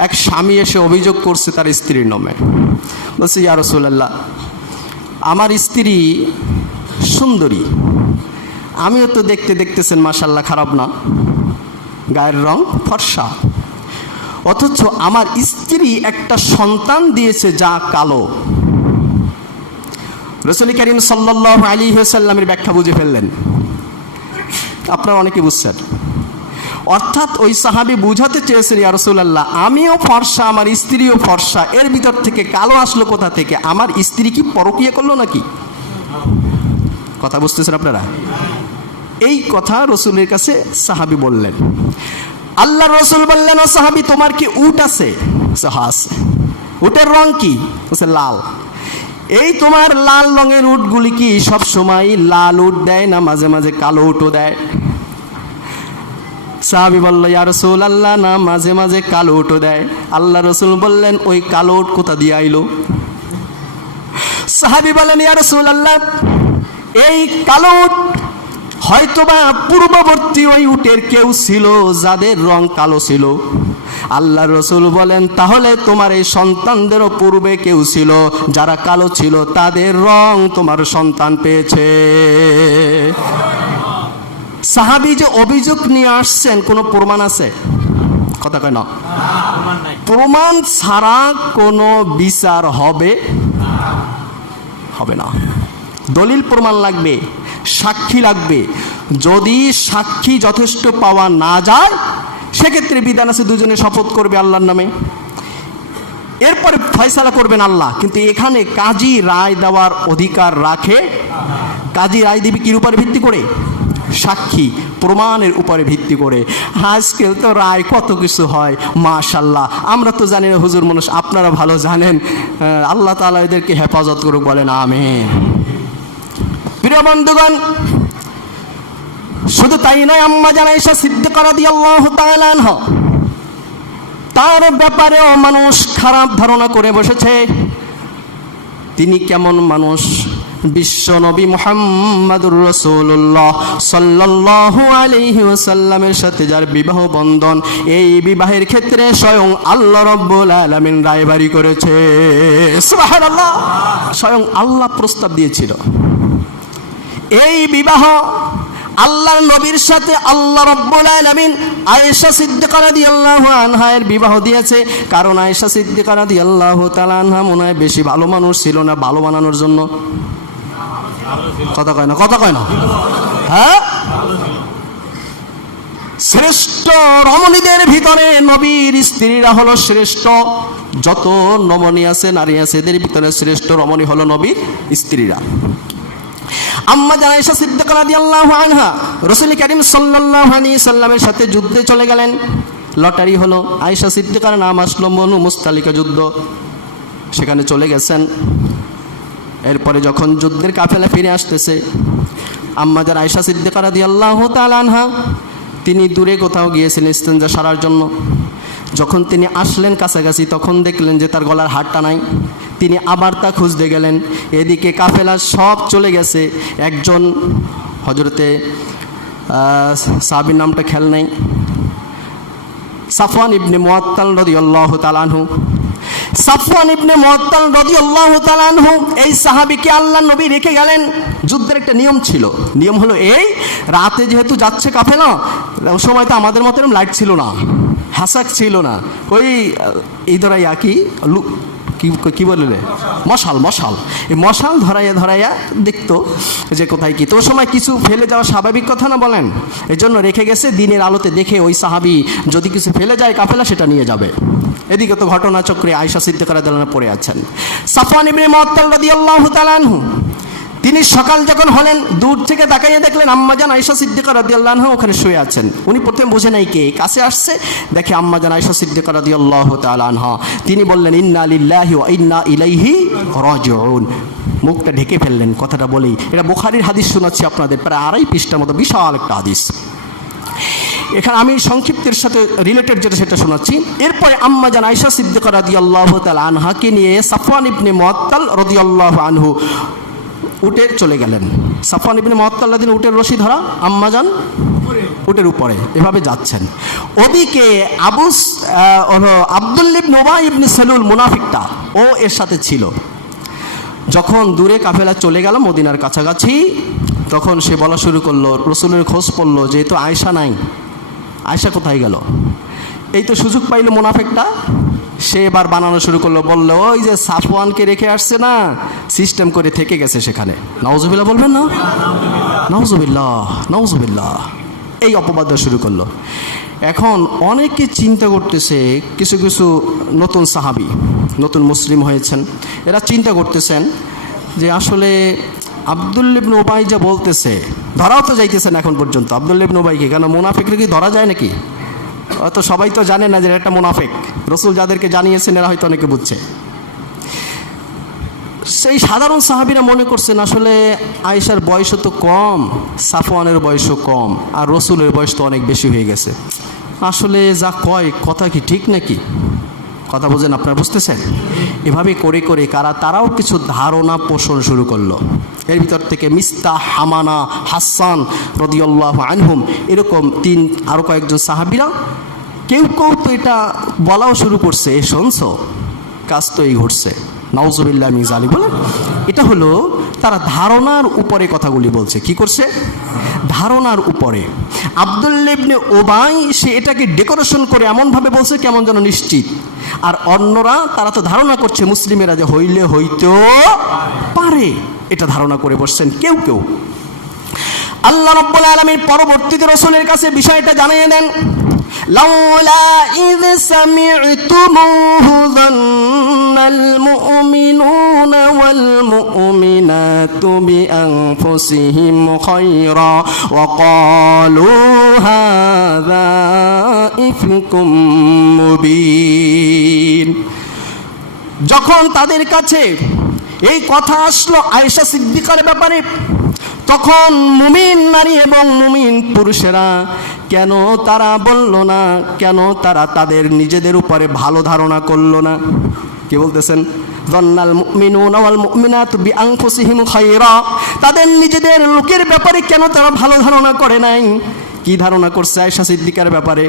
এক স্বামী এসে অভিযোগ করছে তার স্ত্রীর নামে। বলছে, ইয়া রাসূলুল্লাহ, আমার স্ত্রী সুন্দরী, আমিও তো দেখতেছেন মাশাআল্লাহ খারাপ না, গায়ের রং ফর্সা, অথচ আমার স্ত্রী একটা সন্তান দিয়েছে যা কালো। রাসূল করিম সাল্লাল্লাহু আলাইহি ওয়াসাল্লামের ব্যাখ্যা বুঝে ফেললেন। আপনারা অনেকে বুঝছেন, অর্থাৎ ওই সাহাবী বুঝাতে চেয়েছেন, ইয়া রাসূলুল্লাহ, আমিও ফর্সা, আমার স্ত্রীও ফর্সা, এর ভিতর থেকে কালো আসলো কোথা থেকে? আমার স্ত্রী কি পরকীয়া করলো নাকি? কথা বুঝতেছেন আপনারা? এই কথা রসুলের কাছে সাহাবী বললেন। আল্লাহ রসুল বললেন, ও সাহাবী, তোমার কি উট আছে? হ্যাঁ আছে। উটের রং কি? বলছে লাল। এই তোমার লাল রঙের উটগুলি কি সব সময় লাল উট দেয় না মাঝে মাঝে কালো উটও দেয়? সাহাবী বলল, ইয়া রাসূলুল্লাহ, না মাঝে মাঝে কালো উটও দেয়। আল্লাহ রসুল বললেন, ওই কালো উট কোথা দিয়ে আইলো? সাহাবী বলেন, ইয়া রাসূলুল্লাহ, এই কালো উট হয়তোবা পূর্ববর্তী ওই উটের কেউ ছিল যাদের রং কালো ছিল। আল্লাহ রসুল বলেন, তাহলে তোমার এই সন্তানদেরও পূর্বে কেউ ছিল যারা কালো ছিল, তাদের রং তোমার সন্তান পেয়েছে। সাহাবী যে অভিযোগ নিয়ে আসছেন, কোনো প্রমাণ আছে? কথা কয় না। প্রমাণ ছাড়া কোনো বিচার হবে না। দলিল প্রমাণ লাগবে, সাক্ষী লাগবে। যদি সাক্ষী যথেষ্ট পাওয়া না যায়, সেক্ষেত্রে বিধান আছে দুজনে শপথ করবে আল্লাহর নামে, এরপরে ফয়সালা করবেন আল্লাহ। কিন্তু এখানে কাজী রায় দেওয়ার অধিকার রাখে। কাজী রায় দিবে কির উপরে ভিত্তি করে? সাক্ষী প্রমাণের উপরে ভিত্তি করে। আজকাল তো রায় কত কিছু হয়, মাশাআল্লাহ। আমরা তো জানি না, হুজুর মানুষ, আপনারা ভালো জানেন। আল্লাহ তাআলা এদেরকে হেফাজত করুক, বলেন আমিন। প্রিয় বন্ধুগণ, শুধু তাই নয়, আম্মা জান আয়েশা সিদ্দিকা রাদিয়াল্লাহু তাআলা আনহা, তার ব্যাপারেও মানুষ খারাপ ধারণা করে বসেছে। তিনি কেমন মানুষ? বিশ্ব নবী মুহাম্মাদুর রাসূলুল্লাহ সাল্লাল্লাহু আলাইহি ওয়াসাল্লামের সাথে যার বিবাহ বন্ধন, এই বিবাহের ক্ষেত্রে স্বয়ং আল্লাহ রাব্বুল আলামিন রায়বাড়ি করেছে। সুবহানাল্লাহ। স্বয়ং আল্লাহ প্রস্তাব দিয়েছিল। এই বিবাহ আল্লাহর নবীর সাথে আল্লাহ রাব্বুল আলামিন আয়েশা সিদ্দিকা রাদিয়াল্লাহু আনহা এর বিবাহ দিয়েছে। কারণ আয়েশা সিদ্দিকা রাদিয়াল্লাহু তাআলা আনহা মনে হয় বেশি ভালো মানুষ ছিল না ভালো বানানোর জন্য। কথা কয় না। হ্যাঁ, শ্রেষ্ঠ রমণীদের ভিতরে নবীর স্ত্রীরা হলো শ্রেষ্ঠ। যত রমণী আছে, নারী আছে, এদের ভিতরে শ্রেষ্ঠ রমণী হলো নবীর স্ত্রীরা। আম্মা জান আয়েশা সিদ্দিকা রাদিয়াল্লাহু আনহা রাসূল করিম সাল্লাল্লাহু আলাইহি সাল্লামের সাথে যুদ্ধে চলে গেলেন। লটারি হলো, আয়েশা সিদ্দিকার নাম আসলো বনু মুস্তালিকা যুদ্ধ, সেখানে চলে গেছেন। এরপরে যখন যুদ্ধের কাফেলা ফিরে আসতেছে, আম্মা জান আয়েশা সিদ্দিকা রাদিয়াল্লাহু তাআলা আনহা তিনি দূরে কোথাও গিয়েছিলেন ইস্তেনজা সারার জন্য। যখন তিনি আসলেন কাছাকাছি, তখন দেখলেন যে তার গলার হারটা নাই। তিনি আবার তা খুঁজতে গেলেন। এদিকে কাফেলা সব চলে গেছে। একজন হযরতে সাহাবীর নামটা খেয়াল নাই, সাফওয়ান ইবনে মুআত্তাল রাদিয়াল্লাহু তাআলা আনহু। সাফওয়ান ইবনে মুআত্তাল রাদিয়াল্লাহু তাআলা আনহু এই সাহাবীকে আল্লাহর নবী রেখে গেলেন। যুদ্ধের একটা নিয়ম ছিল। নিয়ম হলো এই, রাতে যেহেতু যাচ্ছে কাফেলা, ওই সময় তো আমাদের মতো লাইট ছিল না, হাসাক ছিল না, ওই এই ধরাইয়া কি বললে মশাল, এই মশাল ধরাইয়া দেখতো যে কোথায় কি। তো ওই সময় কিছু ফেলে যাওয়া স্বাভাবিক কথা না, বলেন? এই জন্য রেখে গেছে, দিনের আলোতে দেখে ওই সাহাবী যদি কিছু ফেলে যায় কাফেলা, সেটা নিয়ে যাবে। এদিকে তো ঘটনাচক্রে আয়েশা সিদ্দিকা রাদিয়াল্লাহু আনহা পড়ে আছেন। সাফওয়ান ইবনে মুআত্তাল রাদিয়াল্লাহু তাআলা আনহু তিনি সকাল যখন হলেন, দূর থেকে তাকাইয়ে দেখলেন আম্মা জান আয়েশা সিদ্দিকা রাদিয়াল্লাহু আনহা ওখানে শুয়ে আছেন। উনি প্রথমে বুঝে নাই কে, কাছে আসছে, দেখে আম্মা জান আয়েশা সিদ্দিকা রাদিয়াল্লাহু তাআলা আনহা। তিনি বললেন, ইন্না লিল্লাহি ওয়া ইন্না ইলাইহি রাজিউন। মুখটা ঢেকে ফেললেন কথাটা বলেই। এটা বুখারীর হাদিস শোনাচ্ছি আপনাদের, প্রায় 2.5 পৃষ্ঠার মতো বিশাল একটা হাদিস। এখানে আমি সংক্ষিপ্তের সাথে রিলেটেড যেটা সেটা শোনাচ্ছি। এরপরে আম্মা জান আয়েশা সিদ্দিকা রাদিয়াল্লাহু তাআলা আনহাকে নিয়ে সাফওয়ান ইবনে মুআত্তাল রাদিয়াল্লাহু আনহু উঠে চলে গেলেন। সাফওয়ান ইবনে মুআত্তাল দিন উটের রশি ধরা, আম্মা জান উটের উপরে এভাবে যাচ্ছেন। ওদিকে আব্দুল্লাহ ইবনে উবাই ইবনে সালুল মুনাফিকটা ও এর সাথে ছিল। যখন দূরে কাফেলা চলে গেল মদিনার কাছাকাছি, তখন সে বলা শুরু করলো, রসুলের খোঁজ পড়লো, যেহেতু আয়েশা নাই, আয়েশা কোথায় গেল? এই তো সুযোগ পাইল মুনাফিকটা, সে এবার বানানো শুরু করলো, বললো ওই যে সাফওয়ানকে রেখে আসছে না, সিস্টেম করে থেকে গেছে সেখানে। নাউজুবিল্লাহ বলবেন না? নাউজুবিল্লাহ, নাউজুবিল্লাহ, এই অপবাদ শুরু করলো। এখন অনেকে চিন্তা করতেছে, কিছু কিছু নতুন সাহাবী, নতুন মুসলিম হয়েছেন, এরা চিন্তা করতেছেন যে আসলে আব্দুল্লাহ ইবনে উবাই যা বলতেছে, ধরাও তো যাইতেছেন এখন পর্যন্ত আব্দুল্লাহ ইবনে উবাইকে, কেন মুনাফিকরা কি ধরা যায় নাকি? অত সবাই তো জানে না যে এটা মুনাফিক। রসুল যাদেরকে জানিয়েছেন এরা হয়তো অনেকে বুঝছে। সেই সাধারণ সাহাবীরা মনে করছেন আসলে আয়েশার বয়সও তো কম, সাফওয়ানের বয়সও কম, আর রসুলের বয়স তো অনেক বেশি হয়ে গেছে। আসলে যা কয় কথা কি ঠিক নাকি? কথা বুঝেন, আপনারা বুঝতেছেন? এভাবে করে করে তারাও কিছু ধারণা পোষণ শুরু করলো। এর ভিতর থেকে মিস্তাহ, হামানা, হাসান রাদিয়াল্লাহু আনহুম, এরকম আরও কয়েকজন সাহাবীরা কেউ কেউ তো এটা বলাও শুরু করছে, এ শুনছো, কাজ তো এই ঘটছে। নাউজুবিল্লাহ মিন যালিক বলে, এটা হলো তারা ধারণার উপরে কথাগুলি বলছে। কি করছে? ধারণার উপরে। আব্দুল্লাহ ইবনে উবাই সে এটাকে ডেকোরেশন করে এমনভাবে বলছে কেমন যেন নিশ্চিত, আর অন্যরা তারা তো ধারণা করছে মুসলিমেরা যে হইলে হইতেও পারে, এটা ধারণা করে বসছেন কেউ কেউ। আল্লাহ রাব্বুল আলামিন পরবর্তীতে রাসূলের কাছে বিষয়টা জানিয়ে দেন, লাউলা ইয সামি'তুমুহু যান্নাল মুমিনুনা ওয়াল মুমিনাতু বিআনফুসিহিম খায়রা ওয়া ক্বালু হাযা ইফকুম মুবিন। যখন তাদের কাছে এই কথা আসলো আয়েশা সিদ্দিকার ব্যাপারে, তখন মুমিন নারী এবং মুমিন পুরুষেরা কেন তারা বলল না, কেন তারা তাদের নিজেদের উপরে ভালো ধারণা করলো না? কি বলতেছেন? যান্নাল মুমিনুনা ওয়াল মুমিনাতু বিআনফুসিহিম খায়রা, তাদের নিজেদের লোকের ব্যাপারে কেন তারা ভালো ধারণা করে নাই? কি ধারণা করছে আয়েশা সিদ্দিকার ব্যাপারে?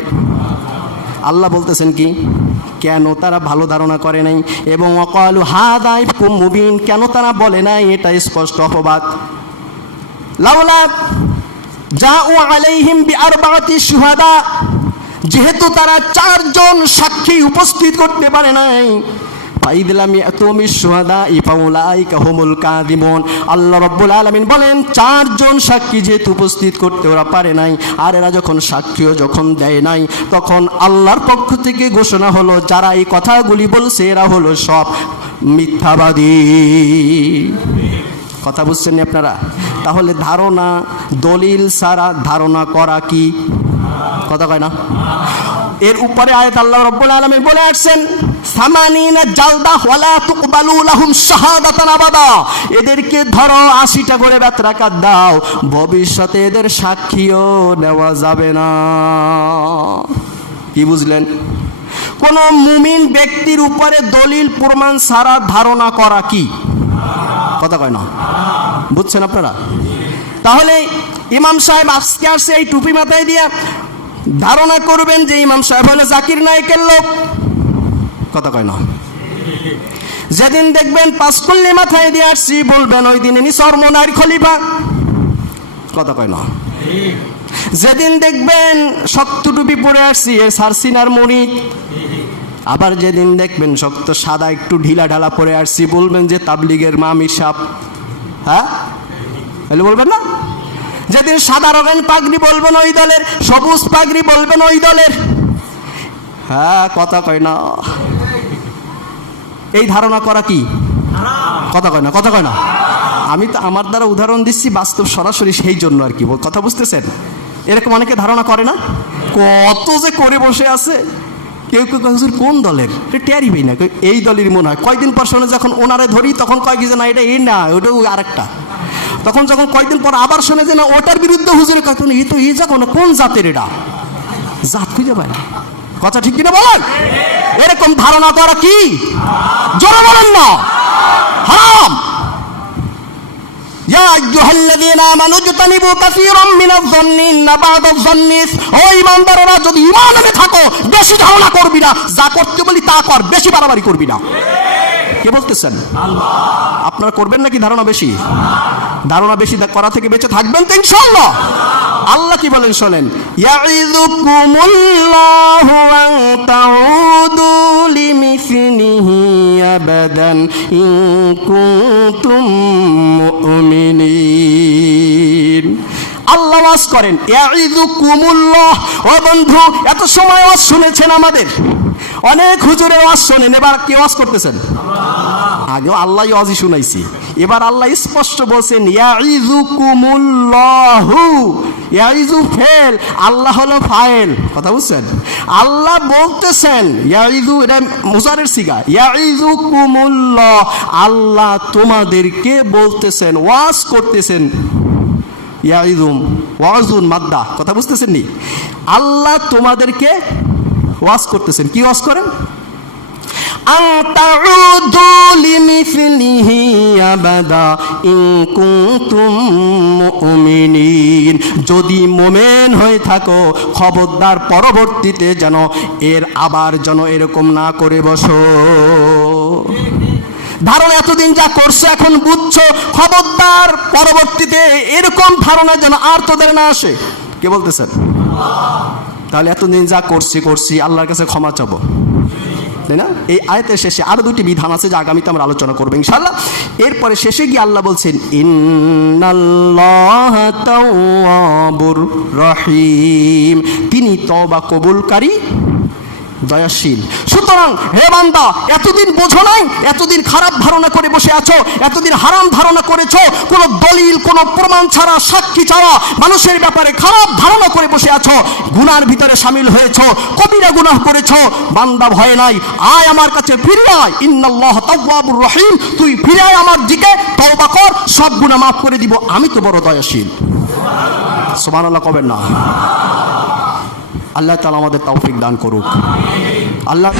আল্লাহ বলতেছেন কি, কেন তারা ভালো ধারণা করে নাই? এবং ওয়াকালু হাযা ইফকুম মুবিন, কেন তারা বলে নাই এটা স্পষ্ট অপবাদ? লাউলা জাউ আলাইহিম বিআরবাতি শুহাদা, যেহেতু তারা 4 জন সাক্ষী উপস্থিত করতে পারে নাই, ফাইদলাম ইয়াতুমি শুহাদা ইফাউলাইকা হুমুল কাযিবুন। আল্লাহ রাব্বুল আলামিন বলেন 4 জন সাক্ষী যেহেতু উপস্থিত করতে ওরা পারে নাই, আর এরা যখন সাক্ষীও যখন দেয় নাই, তখন আল্লাহর পক্ষ থেকে ঘোষণা হলো যারা এই কথাগুলি বলছে এরা হলো সব মিথ্যাবাদী। কথা বুঝছেন আপনারা? তাহলে ধারণা, দলিল ছাড়া ধারণা করা কি? কথা কয় না? এর উপরে আয়াত আল্লাহ রাব্বুল আলামিন বলে আসছেন, সামানিনা জালদা ওয়ালা তুকবালু লাহুম শাহাদাতান আবাদা, এদেরকে ধরো 80টা করে বেত্রাঘাত দাও, ভবিষ্যতে এদের সাক্ষীও নেওয়া যাবে না। কি বুঝলেন? কোন মুমিন ব্যক্তির উপরে দলিল প্রমাণ ছাড়া ধারণা করা কি? কথা কয় না? বুঝছেন আপনারা? তাহলে ইমাম সাহেব আজকে আসছে এই টুপি মাথায় দিয়ে, ধারণা করবেন যে ইমাম সাহেব হলে জাকির নায়েকের লোক। কথা কয় না? যেদিন দেখবেন পাঁচকল্লি মাথায় দিয়ে আসছি, বলবেন ওই দিন ইনি চরমনার খলিফা। কথা কয় না? যেদিন দেখবেন শক্ত টুপি পরে আসছি এ সারসিনার মুরিদ। আবার যেদিন দেখবেন শক্ত সাদা একটু ঢিলা ঢালা পরে আসছি, বলবেন যে তাবলিগের মামি সাপ। হ্যাঁ, তাহলে বলবেন না? যেদিন সাদা রঙের পাগড়ি বলবেন ওই দলের, সবুজ পাগড়ি বলবেন ওই দলের। হ্যাঁ, কথা কয় না? এই ধারণা করা কি? কথা কয় না? কথা কয় না? আমি তো আমার দ্বারা উদাহরণ দিচ্ছি বাস্তব সরাসরি, সেই জন্য আর কি। কথা বুঝতেছেন? এরকম অনেকে ধারণা করে না, কত যে করে বসে আছে। কেউ কেউ হুজুর কোন দলের, টেরিবই না, এই দলের মনে হয়। কয়েকদিন পর শোনে যখন ওনারে ধরি তখন কয় কি যে না এটা এই না, ওটা আরেকটা। তখন যখন কয়েকদিন পর আবার শোনে যে না ওটার বিরুদ্ধে হুজুরে কখন এই তো এই যখন কোন জাতের এটা, জাত খুঁজে পায় না। কথা ঠিক কিনা বলেন? এরকম ধারণা করা কি? জোরে বলেন না, হারাম। ইয়া আইয়ুহাল্লাযীনা আমানু ইজতানিবু কাসীরাম মিনায-যন্নি ইন্না বা'দায-যন্নি, ও ঈমানদারেরা যদি ঈমান এনে থাকো বেশি ধারণা করবি না, যা করতে বলি তা কর, বেশি বাড়াবাড়ি করবি না। কে বলতেছেন? আল্লাহ। আপনারা করবেন নাকি ধারণা বেশি? ধারণা বেশি করা থেকে বেঁচে থাকবেন তো ইনশাআল্লাহ। আল্লাহ কি বলেন শোনেন, ইয়াইযুকুমুল্লাহু আন তাউদু লিমিসলিহি আবাদান ইন কুনতুম মুমিনিন। আল্লাহ ওয়াজ করেন, ইয়াইযুকুমুল্লাহ। ও বন্ধু, এত সময় ওয়াজ শুনেছেন আমাদের, অনেক হুজুরের ওয়াজ শোনেন, এবার কে ওয়াজ করতেছেন? আগেও আল্লাহ ওয়াজই শুনাইছি, এবার আল্লাহ স্পষ্ট বলছেন ইয়াইযুকুমুল্লাহু। ইয়াইযু ফেল, আল্লাহ হলো ফাইল। কথা বুঝছেন? আল্লাহ বলতেছেন ইয়াইযু, এটা মুজারের সিগা, ইয়াইযুকুমুল্লাহ, আল্লাহ তোমাদেরকে বলতেছেন, ওয়াজ করতেছেন। ইয়াইযুম ওয়াজুন মাদ্দা, কথা বুঝতেছেন নি? আল্লাহ তোমাদেরকে ওয়াজ করতেছেন। কি ওয়াজ করেন? আন তাউদু লিমিসলিহি আবাদা ইন কুনতুম মুমিনিন, যদি মুমিন হয়ে থাকো খবরদার পরবর্তীতে যেন আবার এরকম না করে বসো। ধারণা এতদিন যা করছো এখন বুঝছো, খবরদার পরবর্তীতে এরকম ধারণা যেন আর তোদের না আসে। কে বলতেছেন? তাহলে এতদিন যা করছি আল্লাহর কাছে ক্ষমা চাবো, তাই না? এই আয়াতের শেষে আরো দুটি বিধান আছে যা আগামীতে আমরা আলোচনা করবো ইনশাআল্লাহ। এরপরে শেষে গিয়ে আল্লাহ বলছেন ইন্নাল্লাহা তাওয়াবুর রহিম, তিনি তওবা কবুলকারী, দয়াশীল। সুতরাং হে বান্দা, এতদিন বোঝো নাই, এতদিন খারাপ ধারণা করে বসে আছো, এতদিন হারাম ধারণা করেছো, কোনো দলিল কোনো প্রমাণ ছাড়া, সাক্ষী ছাড়া মানুষের ব্যাপারে খারাপ ধারণা করে বসে আছো, গুনার ভিতরে শামিল হয়েছো, কবিরা গুনাহ করেছো। বান্দা ভয় নাই, আয় আমার কাছে ফিরে আয়, ইন্নাল্লাহ তাওয়াবুর রহিম, তুই ফিরে আয় আমার দিকে, তওবা কর, সব গুনাহ মাফ করে দিব, আমি তো বড় দয়াশীল। সুবহানাল্লাহ কবেন না? আল্লাহ তাআলা আমাদের তৌফিক দান করুক। আল্লাহ